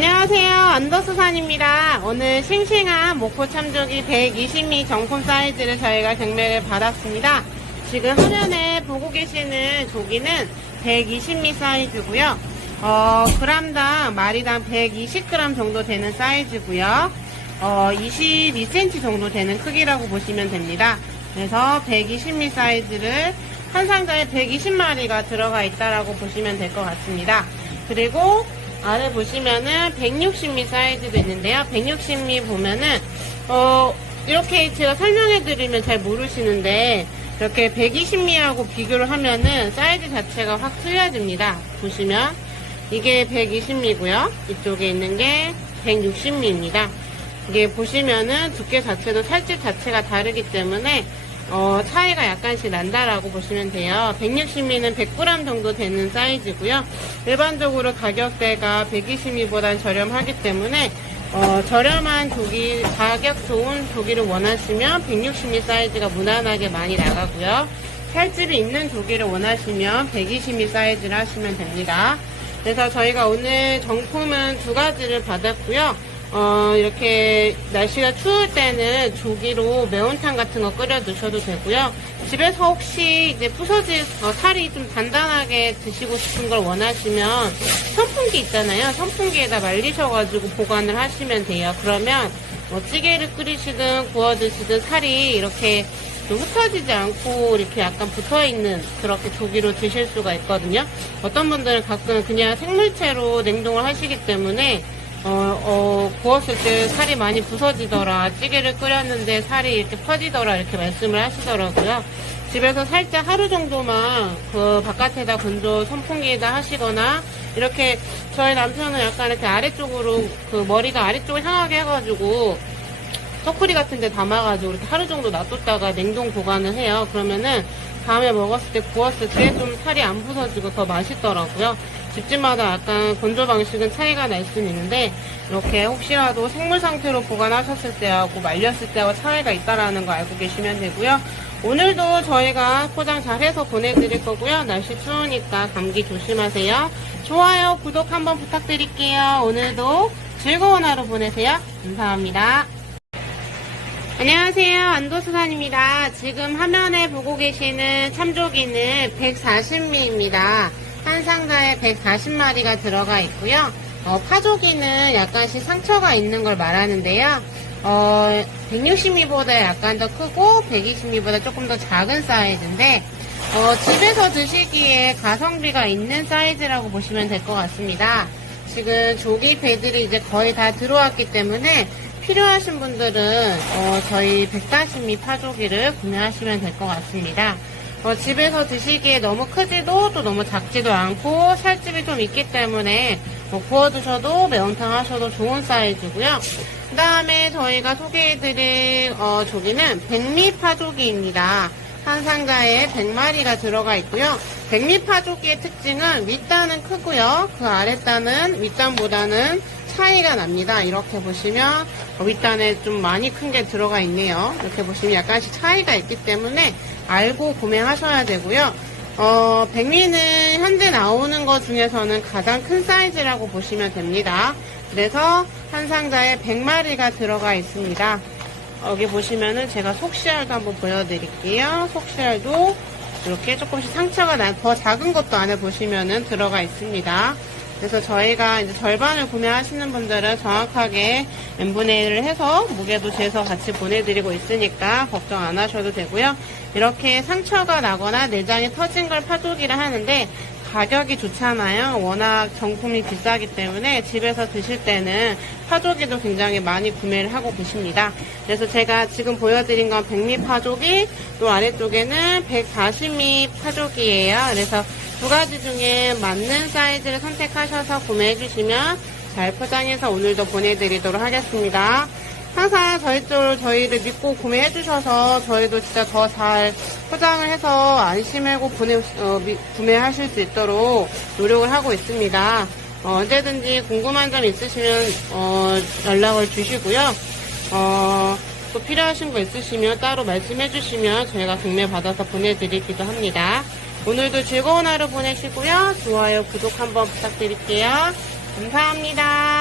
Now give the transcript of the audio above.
안녕하세요. 안더수산입니다. 오늘 싱싱한 목포 참조기 120미 정품 사이즈를 저희가 경매를 받았습니다. 지금 화면에 보고 계시는 조기는 120미 사이즈고요. 어, 그람당 마리당 120g 정도 되는 사이즈고요. 어, 22cm 정도 되는 크기라고 보시면 됩니다. 그래서 120미 사이즈를 한 상자에 120마리가 들어가 있다라고 보시면 될 것 같습니다. 그리고 아래 보시면은 160미 사이즈도 있는데요. 160미 보면은 어 이렇게 제가 설명해 드리면 잘 모르시는데 이렇게 120미하고 비교를 하면은 사이즈 자체가 확 틀려집니다. 보시면 이게 120미고요. 이쪽에 있는 게 160미입니다. 이게 보시면은 두께 자체도 살집 자체가 다르기 때문에 어, 차이가 약간씩 난다라고 보시면 돼요. 160미는 100g 정도 되는 사이즈고요. 일반적으로 가격대가 120미보단 저렴하기 때문에 어, 저렴한 조기, 가격 좋은 조기를 원하시면 160미 사이즈가 무난하게 많이 나가고요. 살집이 있는 조기를 원하시면 120미 사이즈를 하시면 됩니다. 그래서 저희가 오늘 정품은 두 가지를 받았고요. 어, 이렇게 날씨가 추울 때는 조기로 매운탕 같은 거 끓여 드셔도 되고요. 집에서 혹시 이제 부서질 어, 살이 좀 단단하게 드시고 싶은 걸 원하시면 선풍기 있잖아요. 선풍기에다 말리셔가지고 보관을 하시면 돼요. 그러면 뭐 찌개를 끓이시든 구워 드시든 살이 이렇게 좀 흩어지지 않고 이렇게 약간 붙어 있는 그렇게 조기로 드실 수가 있거든요. 어떤 분들은 가끔 그냥 생물체로 냉동을 하시기 때문에 어, 어, 구웠을 때 살이 많이 부서지더라. 찌개를 끓였는데 살이 이렇게 퍼지더라. 이렇게 말씀을 하시더라고요. 집에서 살짝 하루 정도만 그 바깥에다 건조 선풍기에다 하시거나 이렇게 저희 남편은 약간 이렇게 아래쪽으로 그 머리가 아래쪽을 향하게 해가지고 소쿠리 같은 데 담아가지고 이렇게 하루 정도 놔뒀다가 냉동 보관을 해요. 그러면은 다음에 먹었을 때 구웠을 때 좀 살이 안 부서지고 더 맛있더라고요. 집집마다 약간 건조 방식은 차이가 날 수는 있는데 이렇게 혹시라도 생물 상태로 보관하셨을 때하고 말렸을 때하고 차이가 있다라는 거 알고 계시면 되고요. 오늘도 저희가 포장 잘해서 보내드릴 거고요. 날씨 추우니까 감기 조심하세요. 좋아요, 구독 한번 부탁드릴게요. 오늘도 즐거운 하루 보내세요. 감사합니다. 안녕하세요. 안도수산입니다. 지금 화면에 보고 계시는 참조기는 140미입니다. 한 상자에 140마리가 들어가 있고요. 어, 파조기는 약간씩 상처가 있는 걸 말하는데요. 어, 160미보다 약간 더 크고 120미보다 조금 더 작은 사이즈인데 어, 집에서 드시기에 가성비가 있는 사이즈라고 보시면 될 것 같습니다. 지금 조기 배들이 이제 거의 다 들어왔기 때문에 필요하신 분들은 어, 저희 140미 파조기를 구매하시면 될 것 같습니다. 어, 집에서 드시기에 너무 크지도 또 너무 작지도 않고 살집이 좀 있기 때문에 뭐 구워 드셔도 매운탕 하셔도 좋은 사이즈고요. 그 다음에 저희가 소개해드릴 어, 조기는 백미 파조기입니다. 한 상자에 100마리가 들어가 있고요. 백미파조기의 특징은 윗단은 크고요. 그 아랫단은 윗단보다는 차이가 납니다. 이렇게 보시면 윗단에 좀 많이 큰 게 들어가 있네요. 이렇게 보시면 약간씩 차이가 있기 때문에 알고 구매하셔야 되고요. 어, 백미는 현재 나오는 것 중에서는 가장 큰 사이즈라고 보시면 됩니다. 그래서 한 상자에 100마리가 들어가 있습니다. 여기 보시면은 제가 속시알도 한번 보여드릴게요. 속시알도 이렇게 조금씩 상처가 난 더 작은 것도 안에 보시면은 들어가 있습니다. 그래서 저희가 이제 절반을 구매하시는 분들은 정확하게 n분의 1을 해서 무게도 재서 같이 보내드리고 있으니까 걱정 안 하셔도 되고요. 이렇게 상처가 나거나 내장이 터진 걸 파조기를 하는데 가격이 좋잖아요. 워낙 정품이 비싸기 때문에 집에서 드실 때는 파조기도 굉장히 많이 구매를 하고 계십니다. 그래서 제가 지금 보여드린 건 100미 파조기, 또 아래쪽에는 140미 파조기예요. 그래서 두 가지 중에 맞는 사이즈를 선택하셔서 구매해 주시면 잘 포장해서 오늘도 보내드리도록 하겠습니다. 항상 저희 쪽으로 저희를 믿고 구매해 주셔서 저희도 진짜 더 잘 포장을 해서 안심하고 보내, 어, 미- 구매하실 수 있도록 노력을 하고 있습니다. 어, 언제든지 궁금한 점 있으시면 어, 연락을 주시고요. 어, 또 필요하신 거 있으시면 따로 말씀해 주시면 저희가 경매 받아서 보내드리기도 합니다. 오늘도 즐거운 하루 보내시고요. 좋아요, 구독 한번 부탁드릴게요. 감사합니다.